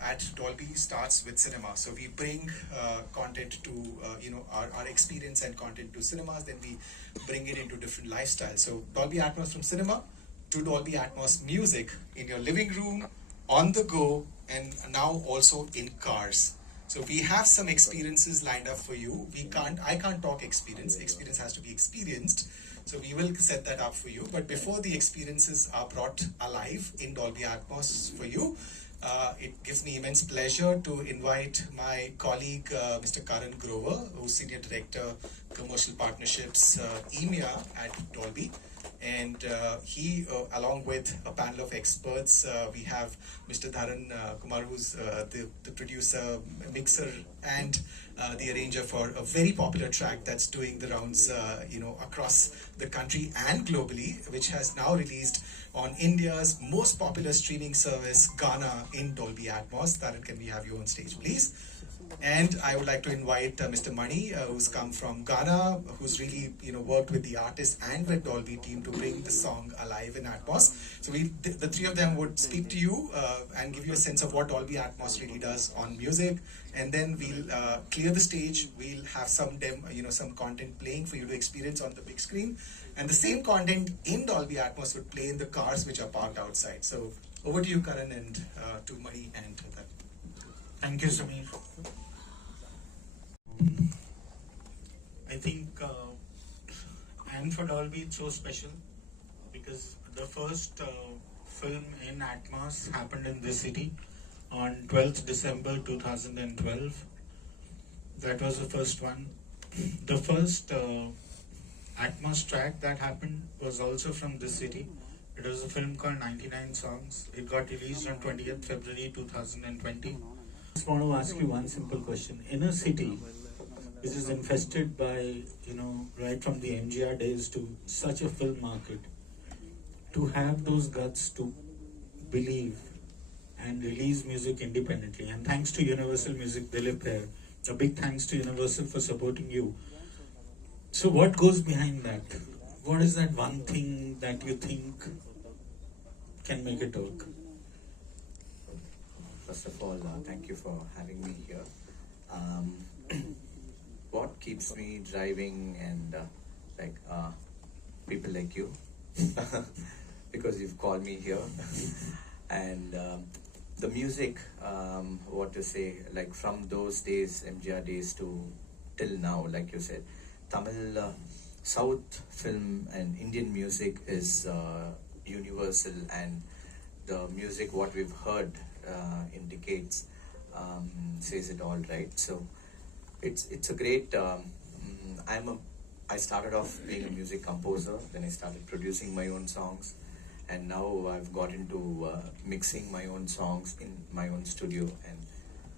At Dolby starts with cinema. So we bring content to our experience and content to cinemas. Then we bring it into different lifestyles. So Dolby Atmos from cinema to Dolby Atmos music in your living room, on the go, and now also in cars. So we have some experiences lined up for you. I can't talk experience. Experience has to be experienced. So we will set that up for you. But before the experiences are brought alive in Dolby Atmos for you, it gives me immense pleasure to invite my colleague, Mr. Karan Grover, who's Senior Director, Commercial Partnerships, EMEA at Dolby. And he, along with a panel of experts, we have Mr. Dharan Kumar, who's the producer, mixer, and the arranger for a very popular track that's doing the rounds, across the country and globally, which has now released on India's most popular streaming service, Ghana, in Dolby Atmos. Dharan, can we have you on stage, please? And I would like to invite Mr. Mani, who's come from Ghana, who's really worked with the artist and with Dolby team to bring the song alive in Atmos. So the three of them would speak to you and give you a sense of what Dolby Atmos really does on music, and then we'll clear the stage. We'll have some some content playing for you to experience on the big screen, and the same content in Dolby Atmos would play in the cars which are parked outside. So over to you, Karan, and to Mani and that. Thank you, Samir. I think and for Dolby it's so special because the first film in Atmos happened in this city on 12th December 2012. That was the first one. The first Atmos track that happened was also from this city. It was a film called 99 Songs. It got released on 20th February 2020. I just want to ask you one simple question. In a city which is infested by, right from the MGR days to such a film market, to have those guts to believe and release music independently. And thanks to Universal Music, they live there. A big thanks to Universal for supporting you. So what goes behind that? What is that one thing that you think can make it work? First of all, thank you for having me here. What keeps me driving and people like you, because you've called me here, and the music, what to say, like from those days, MGR days to till now, like you said, Tamil, South film and Indian music is universal, and the music what we've heard in decades says it all, right? So it's a great. I started off being a music composer, then I started producing my own songs, and now I've got into mixing my own songs in my own studio, and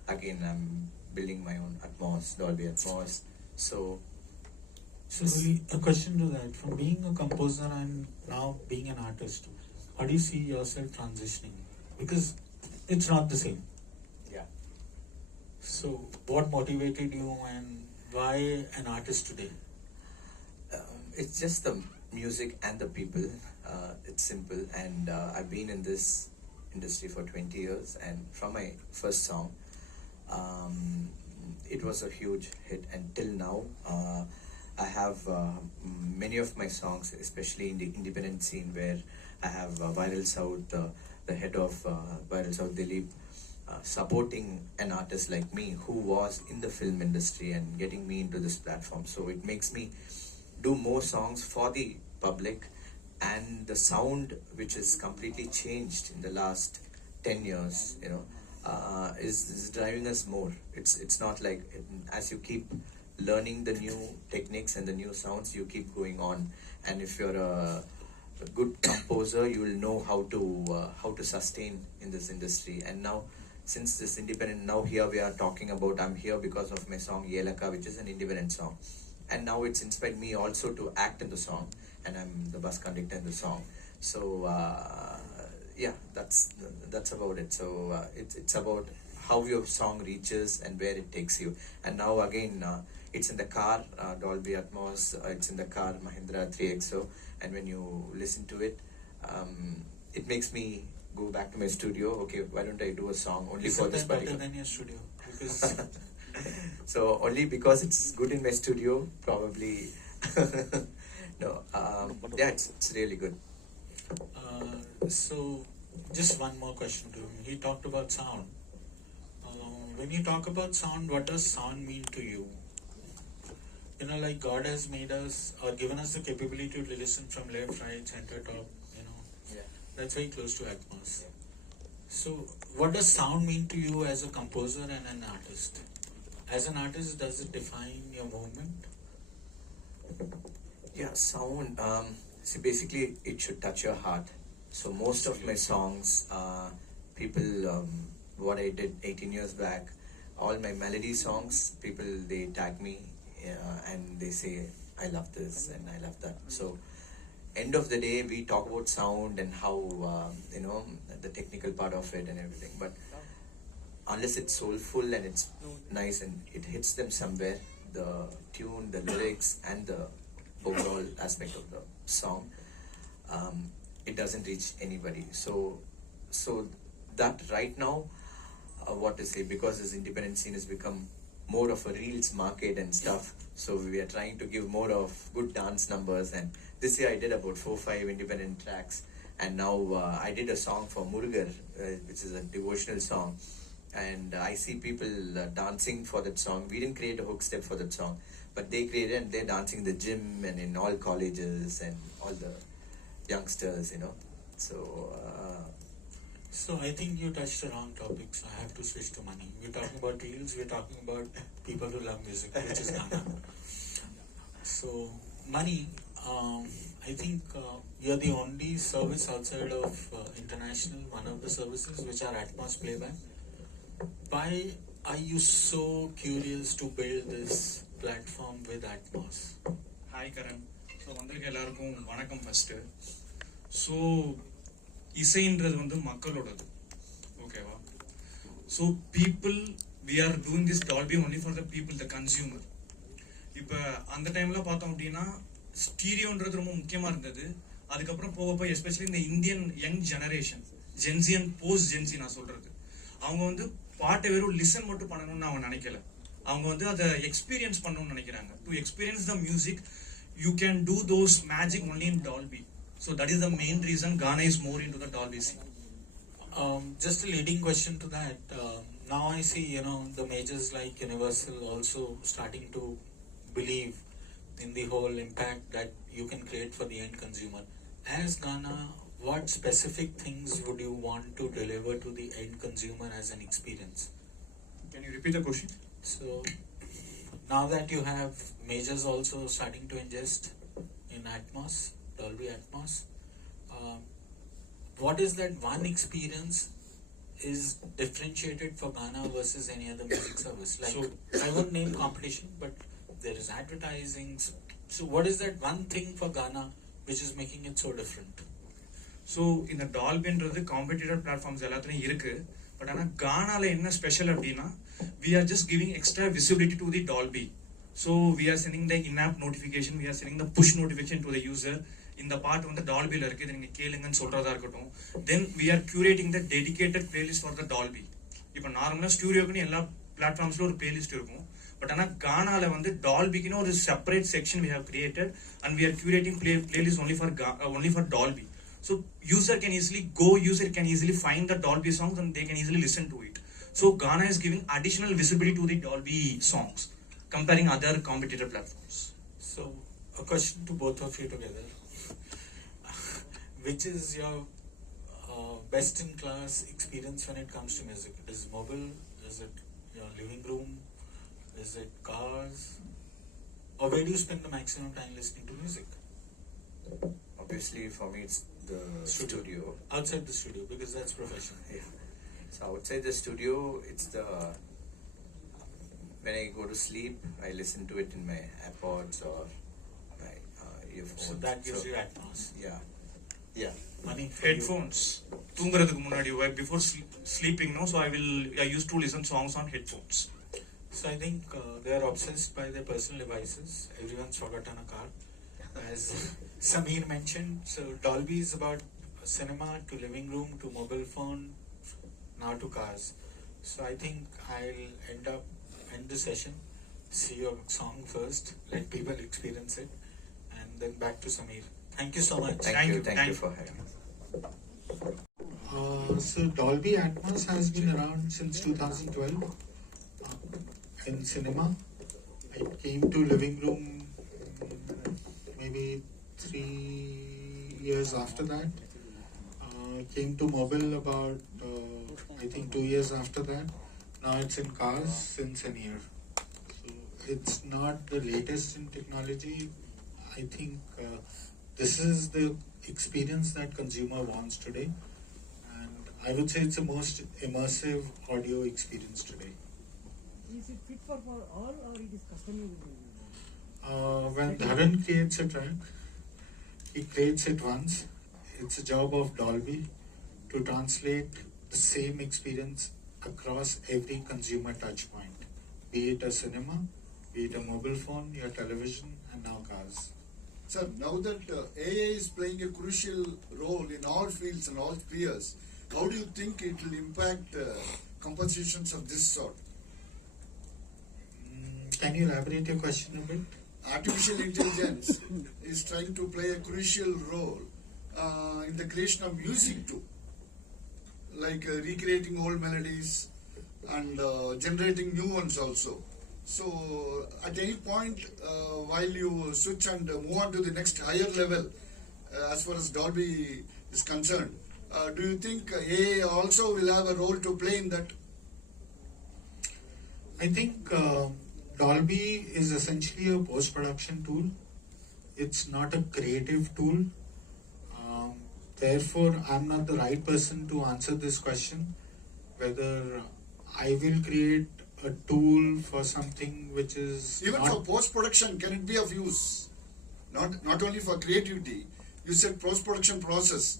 again I'm building my own Atmos, Dolby Atmos. So really, a question to that: from being a composer and now being an artist, how do you see yourself transitioning? Because it's not the same. Yeah. So what motivated you, and why an artist today? It's just the music and the people. It's simple, and I've been in this industry for 20 years, and from my first song, it was a huge hit, and till now I have many of my songs, especially in the independent scene, where I have Viral South, the head of Viral South, Dilip, supporting an artist like me who was in the film industry and getting me into this platform. So it makes me do more songs for the public, and the sound, which is completely changed in the last 10 years, is driving us more. It's not like, as you keep learning the new techniques and the new sounds, you keep going on. And if you're a good composer, you will know how to sustain in this industry. And now since this independent, now here we are talking about, I'm here because of my song Yelaka, which is an independent song. And now it's inspired me also to act in the song, and I'm the bus conductor in the song. So yeah, that's about it. So it's about how your song reaches and where it takes you. And now again, it's in the car, Dolby Atmos. It's in the car, Mahindra 3XO, and when you listen to it, it makes me go back to my studio. Okay, why don't I do a song only for this particular? Better than your studio, because So only because it's good in my studio, probably. No, yeah, it's really good. so just one more question to him. He talked about sound. When you talk about sound, what does sound mean to you? You know, like God has made us or given us the capability to listen from left, right, center, top. You know, Yeah. that's very close to Atmos. So, what does sound mean to you as a composer and an artist? As an artist, does it define your movement? Yeah, sound. See, basically, it should touch your heart. So most of my songs, people, what I did 18 years back, all my melody songs, people they tag me and they say, I love this and I love that. So end of the day, we talk about sound and how you know, the technical part of it and everything. But unless it's soulful and it's nice and it hits them somewhere, the tune, the lyrics, and the overall aspect of the song, it doesn't reach anybody. So that right now, what to say, because this independent scene has become more of a reels market and stuff, so we are trying to give more of good dance numbers. And this year I did about 4-5 independent tracks, and now I did a song for Murugar, which is a devotional song, and I see people dancing for that song. We didn't create a hook step for that song, but they created, and they're dancing in the gym and in all colleges and all the youngsters, you know. So I think you touched the wrong topics. I have to switch to money. We're talking about reels. We're talking about people who love music, which is Ghana. So money. I think you're the only service outside of international, one of the services which are Atmos playback. Why are you so curious to build this platform with Atmos? Hi Karan. So வந்திருக்க எல்லாருக்கும் வணக்கம் first. So இசைன்றது வந்து மக்களோடது, ஓகேவா? So people, we are doing this Dolby only for the people, the consumer. இப்போ அந்த டைமில் பார்த்தோம் அப்படின்னா ஸ்டீரியோன்றது ரொம்ப முக்கியமாக இருந்தது. அதுக்கப்புறம் போக போய் எஸ்பெஷலி இந்த Indian young generation, Gen Z and post Gen Z, நான் சொல்கிறது, அவங்க வந்து பாட்டை வெறும் லிசன் மட்டும் பண்ணணும்னு அவங்க நினைக்கல. அவங்க வந்து அதை எக்ஸ்பீரியன்ஸ் பண்ணணும்னு நினைக்கிறாங்க. To experience the music, you can do those magic only in Dolby. So that is the main reason Ghana is more into the Dolby scene. Just a leading question to that. Now I see, you know, the majors like Universal also starting to believe in the whole impact that you can create for the end consumer. As Ghana, what specific things would you want to deliver to the end consumer as an experience? Can you repeat the question? So now that you have majors also starting to ingest in Atmos, Dolby Atmos, what is that one experience is differentiated for Ghana versus any other music service? Like, I won't name competition, but there is advertising. So what is that one thing for Ghana which is making it so different? So இந்த டால்பின்றது competitor platforms எல்லாத்துலையும் இருக்கு. But ஆனால் கானால என்ன special அப்படின்னா, we are just giving extra visibility to the Dolby. So we are sending the in-app notification, we are sending the push notification to the user. இந்த பாட்டு வந்து டால்பியில் இருக்குது, இதை நீங்கள் கேளுங்கன்னு சொல்கிறதா இருக்கட்டும். தென் we are curating the dedicated playlist for the Dolby. இப்போ நார்மலாக ஸ்டூடியோக்குன்னு எல்லா பிளாட்ஃபார்ம்ஸில் ஒரு பிளேலிஸ்ட் இருக்கும். பட் ஆனால் கானாவில் வந்து டால்பிக்குன்னு ஒரு separate section we have created, and we are curating playlist only for Dolby. So user can easily find the Dolby songs and they can easily listen to it. So Ghana is giving additional visibility to the Dolby songs comparing other competitor platforms. So a question to both of you together. Which is your best in class experience when it comes to music? Is it mobile? Is it your living room? Is it cars? Or where do you spend the maximum time listening to music? Obviously, for me, it's the studio. Outside the studio, because that's professional. Yeah. So outside the studio, it's the when I go to sleep, I listen to it in my AirPods or my earphones. So that gives you Atmos. Yeah, yeah. Money for you. Headphones. தூங்குறதுக்கு முன்னாடி before sleeping, no, so I used to listen songs on headphones. So I think they are obsessed by their personal devices. Everyone's forgotten a car. As Sameer mentioned, so Dolby is about cinema to living room to mobile phone, now to cars. So I think I'll end the session, see your song first, let people experience it, and then back to Sameer. Thank you so much. Thank you for having me. So Dolby Atmos has been around since 2012 in cinema. I came to living room maybe 3 years after that. Came to mobile about I think 2 years after that. Now it's in cars since a year. So it's not the latest in technology. I think this is the experience that consumer wants today, and I would say it's the most immersive audio experience today. Is it fit for all or it is customizable? When Dharan creates a track, he creates it once. It's a job of Dolby to translate the same experience across every consumer touch point, be it a cinema, be it a mobile phone, your television, and now cars. Sir, now that AI is playing a crucial role in all fields and all spheres, how do you think it will impact compositions of this sort? Can you elaborate your question a bit? Artificial intelligence is trying to play a crucial role in the creation of music too, like recreating old melodies and generating new ones also. So at any point while you switch and move on to the next higher level, as far as Dolby is concerned, do you think AI also will have a role to play in that? I think Dolby is essentially a post-production tool. It's not a creative tool. Therefore, I'm not the right person to answer this question, whether I will create a tool for something which is Even for post-production, can it be of use? Not only for creativity. You said post-production process.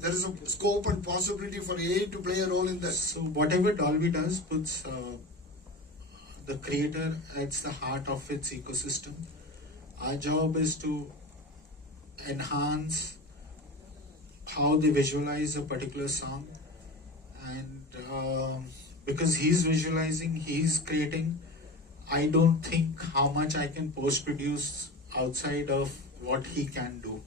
There is a scope and possibility for AI to play a role in that. So whatever Dolby does puts the creator at the heart of its ecosystem. Our job is to enhance how they visualize a particular song, and because he's visualizing, he's creating, I don't think how much I can post-produce outside of what he can do.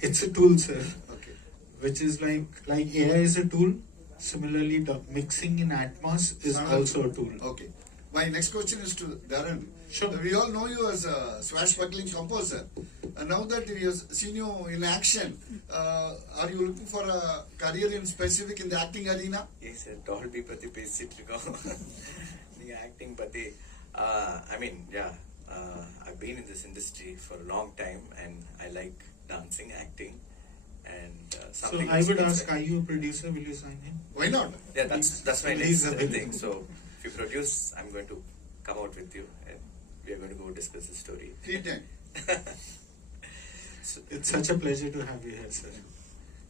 It's a tool, sir. Okay. Which is like AI is a tool. Similarly, the mixing in Atmos is also a tool. Okay. My next question is to Dharan. Sure. We all know you as a swashbuckling composer. And now that we have seen you in action, are you looking for a career in specific in the acting arena? Yes, sir. Dolby pati pesitrukom. The acting pati. I mean, yeah. I've been in this industry for a long time, and I like dancing, acting, and something. So I would ask, are you a producer? Will you sign in? Why not? Yeah, that's my Please, next available. thing. So if you produce, I'm going to come out with you, and we are going to go discuss the story. 310. It's such a pleasure to have you here, sir.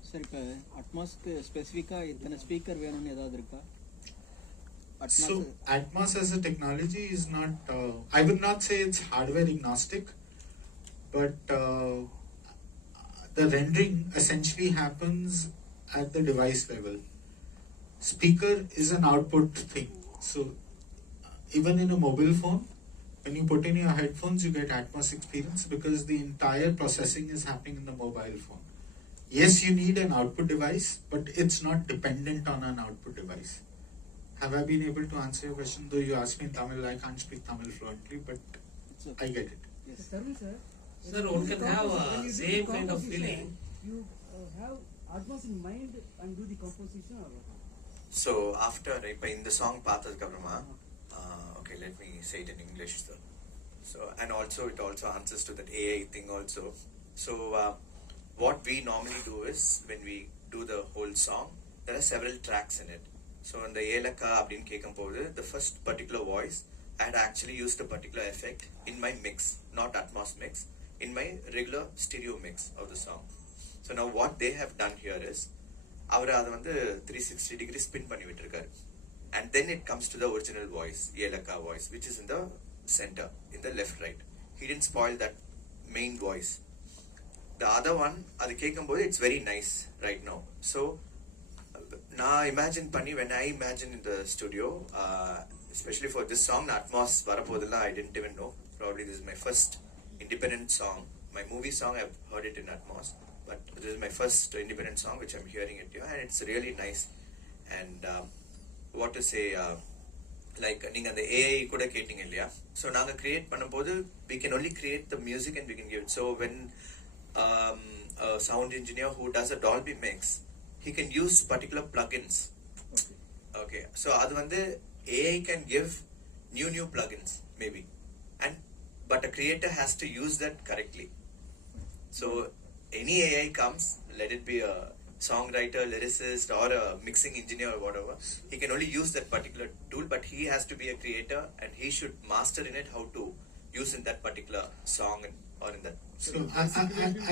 Sir இப்போ அட்மாஸ்க்கு ஸ்பெசிஃபிக்காக இத்தனை speaker வேணும்னு ஏதாவது இருக்கா? So Atmos as a technology is not, I would not say it's hardware agnostic, but the rendering essentially happens at the device level. Speaker is an output thing. So even in a mobile phone, when you put in your headphones, you get Atmos experience because the entire processing is happening in the mobile phone. Yes, you need an output device, but it's not dependent on an output device. Have I been able to answer your question? Though you asked me in Tamil, I can't speak Tamil fluently, but I get it. Yes. Tarun sir. Sir, one can have When you do same the kind of composition, feeling. You have Atmos in mind and do the composition or what? So after in the song Pathadukku Apparama, okay, let me say it in English though. So and also it also answers to that AI thing also. So what we normally do is when we do the whole song, there are several tracks in it. So in the Elaka அப்படின்னு கேட்கும்போது the first particular voice I had actually used a particular effect in my mix, not Atmos mix, in my regular stereo mix of the song. So now what they have done here is அவர் அதை வந்து 360 degree spin பண்ணி விட்டுருக்காரு. And then it comes to the original voice, Elaka voice, which is in the center, in the left right. He didn't spoil that main voice. The other one, அது கேட்கும்போது it's very nice right now. So நான் imagine பண்ணி, when I imagine in the studio, especially for this song, Atmos வரப்போதெல்லாம் I didn't even know. Probably this is my first independent song. My movie song, I've heard it in Atmos, but this is my first independent song which I'm hearing it here, and it's really nice. And what to say, like நீங்க அந்த AI கூட கேட்டீங்க இல்லையா, so நாங்கள் create பண்ணும்போது we can only create the music and we can give it. So when a sound engineer who does a Dolby mix, he can use particular plugins. Okay, so அது வந்து AI can give new plugins maybe, and but a creator has to use that correctly. So any AI comes, let it be a songwriter, lyricist, or a mixing engineer or whatever, he can only use that particular tool, but he has to be a creator and he should master in it how to use in that particular song or in that. So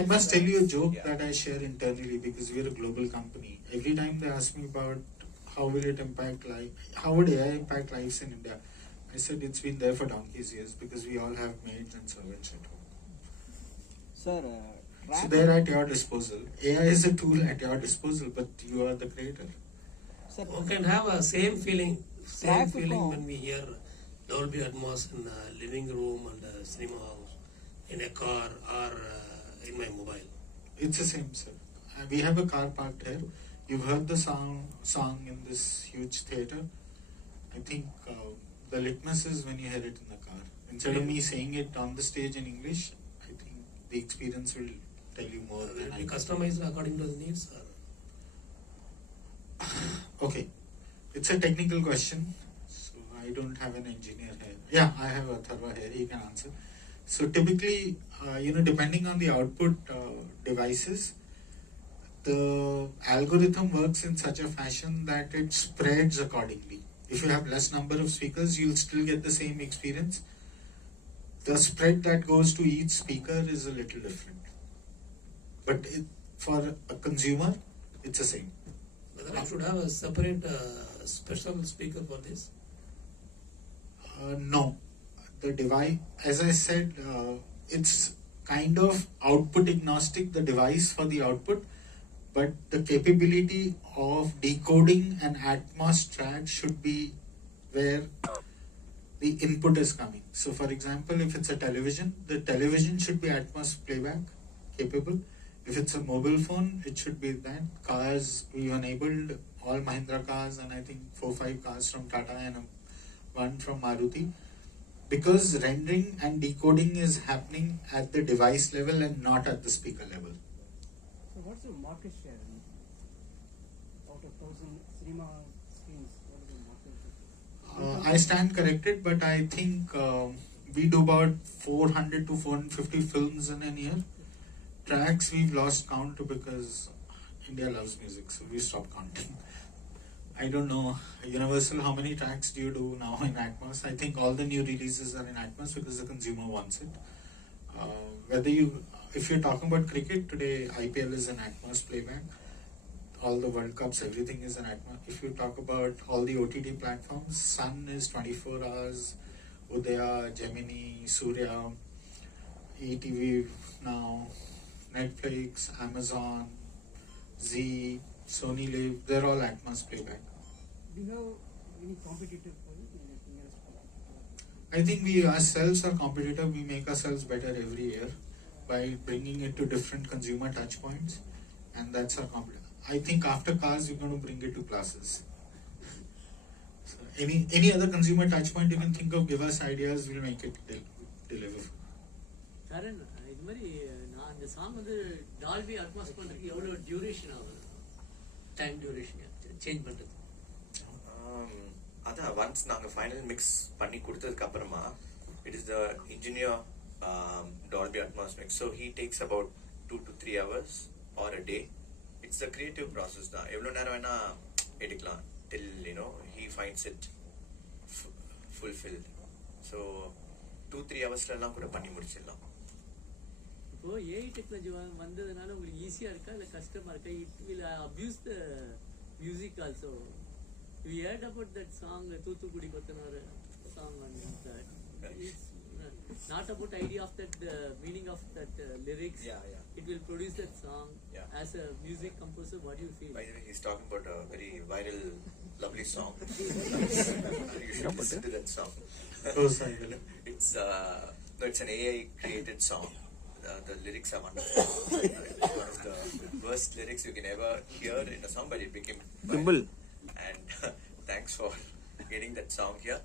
I must tell you a joke Yeah. that I share internally, because we're a global company. Every time they ask me about how will it impact life, how would AI impact lives in India, I said it's been there for donkey's years, because we all have maids and servants at home. Sir, So they're at your disposal. AI is a tool at your disposal, but you are the creator. sir, You can have a same feeling Traffic when on. we hear Dolby Atmos in a living room and a cinema house, in a car, or in my mobile. It's the same, sir. We have a car parked here. You've heard the song in this huge theater. I think the litmus is when you hear it in the car. Instead of me saying it on the stage in English, I think the experience will tell you more Will than it I be can. customized according to the needs? Or? Okay, it's a technical question, so I don't have an engineer here. Yeah, I have a Tharva here, he can answer. So typically, depending on the output devices, the algorithm works in such a fashion that it spreads accordingly. If you have less number of speakers, you'll still get the same experience. The spread that goes to each speaker is a little different. But for a consumer, it's the same. Whether I should have a separate special speaker for this? No. The device, as I said, it's kind of output agnostic, the device for the output, but the capability of decoding an Atmos track should be where the input is coming. So for example, if it's a television, the television should be Atmos playback capable. If it's a mobile phone, it should be that. Cars, we enabled all Mahindra cars, and I think 4-5 cars from Tata and one from Maruti, because rendering and decoding is happening at the device level and not at the speaker level. So what's your market share out of 1,000 cinema screens? What is the market share? I stand corrected, but I think we do about 400 to 450 films in a year. Tracks we've lost count because India loves music, so we stopped counting. I don't know, Universal, how many tracks do you do now in Atmos? I think all the new releases are in Atmos because the consumer wants it. If you're talking about cricket today, IPL is in Atmos playback. All the World Cups, everything is in Atmos. If you talk about all the OTT platforms, Sun is 24 hours, Udaya, Gemini, Surya, ETV now, Netflix, Amazon, Zee, Sony Live, they're all Atmos playback. Do you have any competitive for it? Anything else? I think we ourselves are competitive. We make ourselves better every year by bringing it to different consumer touch points, and that's our competition. I think after cars, we're going to bring it to classes. So any other consumer touch point you can think of, give us ideas, we'll make it deliver. Karan, இது மாதிரி நான் இந்த song வந்து Dolby Atmos பண்ணுறதுக்கு எவ்வளோ duration ஆகுது? Time duration change பண்ணுறது? அதான் ஒன்ஸ் நாங்கள் ஃபைனல் மிக்ஸ் பண்ணி கொடுத்ததுக்கு அப்புறமா it is the engineer Dolby Atmos mix. So he takes about 2 to 3 hours or a day. It it's a creative process தான் எவ்வளோ நேரம் வேணா எடுக்கலாம் till you know he finds it fulfilled. So 2-3 ஹவர்ஸ்ல எல்லாம் கூட பண்ணி முடிச்சிடலாம். இப்போ ஏஐ டெக்னாலஜி வந்ததுனால உங்களுக்கு ஈஸியா இருக்கா இல்ல கஷ்டமா இருக்கா? It will abuse the music also. You hurt about that song Thoothukudi கொத்தனார் song on that. It's not about idea of that meaning of that lyrics. It will produce that song. As a music composer, what do you feel? By the way, he's talking about a very viral lovely song. You should listen to that song. It's no, it's an AI created song. The lyrics are wonderful. One of the worst lyrics you can ever hear in a song, but it became viral. And thanks for getting that song here.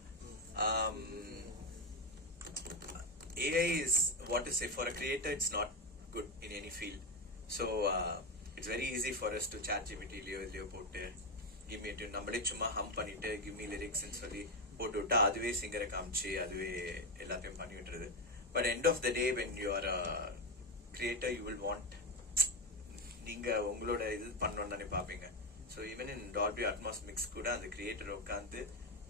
AI is, what to say, for a creator it's not good in any field. So it's very easy for us to chat GPT liyo போட்டு give me a நம்மளே சும்மா ஹம் பண்ணிட்டு give me lyrics ன்னு சொல்லி போட்டு விட்டா அதுவே சிங்கரை காமிச்சு அதுவே எல்லாத்தையும் பண்ணி விட்டுருது. But end of the day when you are a creator you will want நீங்க உங்களோட இது பண்ணணும்னு தானே பார்ப்பீங்க. So even in Dolby Atmos mix கூட அந்த கிரியேட்டர் உட்காந்து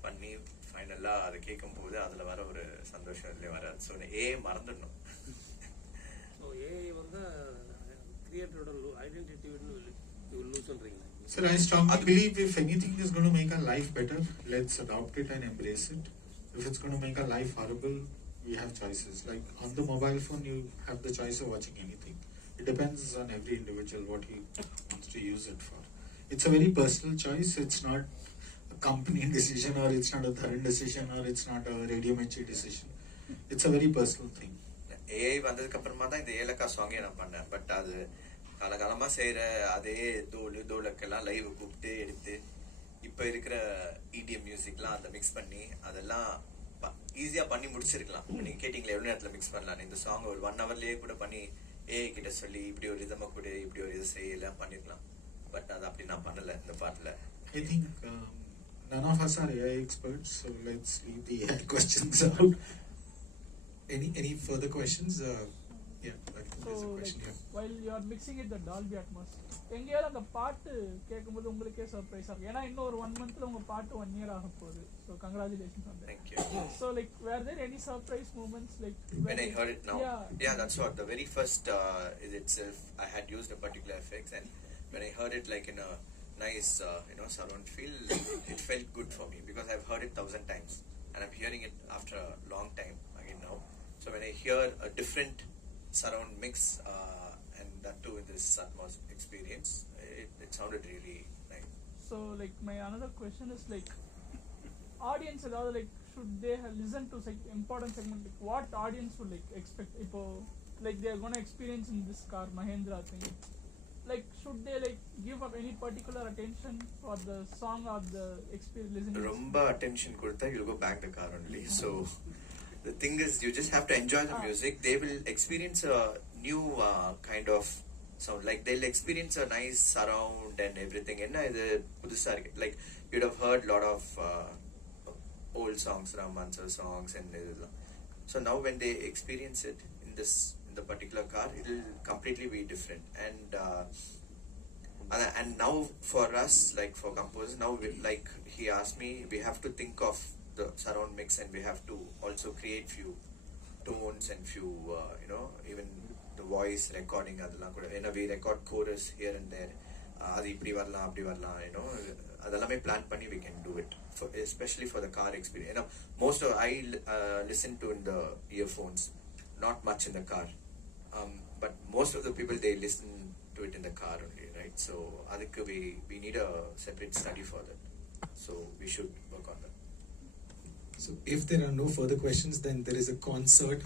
பண்ணி ஃபைனலாக அதை கேட்கும் போது அதில் வர ஒரு சந்தோஷம் இதுலேயே வராது. ஸோ ஏஐ மறந்துடணும். ஸோ ஏஐ வந்து கிரியேட்டரோட ஐடென்டிட்டி லூஸ் சொல்றீங்களா? Sir, I strongly believe if anything is going to make our life better, let's adopt it and embrace it. If it's going to make our life horrible, we have choices. Like on the mobile phone, you have the choice of watching anything. It depends on every individual what he wants to use it for. It's a very personal choice. It's not a company decision, or it's not a Tharan decision, or it's not a Radio Mirchi decision. It's a very personal thing. AI வந்ததுக்கு அப்புறமா தான் இந்த ஏலக்கா சாங்கே நான் பண்ணேன். But அது காலகாலமாக செய்கிற அதே தோலுக்கெல்லாம் லைவ் கூப்பிட்டு எடுத்து இப்போ இருக்கிற இடிஎம் மியூசிக்லாம் அதை மிக்ஸ் பண்ணி அதெல்லாம் ஈஸியாக பண்ணி முடிச்சிருக்கலாம். நீங்கள் கேட்டிங்களா எவ்வளோ நேரத்தில் மிக்ஸ் பண்ணலாம்? இந்த சாங் ஒரு 1 hourலேயே கூட பண்ணி ஏஐ கிட்ட சொல்லி இப்படி ஒரு ரிதமாக கூட இப்படி ஒரு இது செய்யலாம் பண்ணிருக்கலாம். பட் அது அப்படி நான் பண்ணலை இந்த பாட்டில். I think none of us are AI experts, so let's leave the AI questions out. Any further questions? Yeah, I think there's a question here. While you are mixing it the Dolby Atmos, எங்கேயாவது அந்த பாட்டு கேட்கும்போது உங்களுக்கே சர்ப்ரைஸா இருக்கு? ஏன்னா இன்னும் ஒரு 1 monthல உங்க பாட்டு 1 year ஆக போகுது. So congratulations on that. Thank you. So like were there any surprise moments like When I heard it now? Yeah, that's what the very first is itself I had used a particular effects, and when I heard it like in a nice surround feel, it felt good for me because I've heard it 1,000 times and I'm hearing it after a long time again now. So when I hear a different surround mix and that too in this Atmos experience, it sounded really nice. so like my another question is like audience ஏதாவது like should they have listened to like important segment, like what audience would like expect இப்போ like they are going to experience in this car Mahindra thing, like should they like give up any particular attention for the song or the experience listening? Romba attention கொடுத்தா you'll go back the car only. So the thing is you just have to enjoy the music. They will experience a new kind of sound, like they'll experience a nice surround and everything. Enna idu pudusa irukku, like you'd have heard lot of old songs, Ramansa songs and idella. So now when they experience it in the particular car, it will completely be different. And now for us, like for composers, now like he asked me, we have to think of the surround mix and we have to also create few tones and few even the voice recording adala kuda, we record chorus here and there, adu ipdi varala apdi varala, adellame plan panni we can do it, for especially for the car experience. Most of I listen to in the earphones, not much in the car, but most of the people they listen to it in the car only, right? So adukku we need a separate study for that, so we should work on that. So if there are no further questions, then there is a concert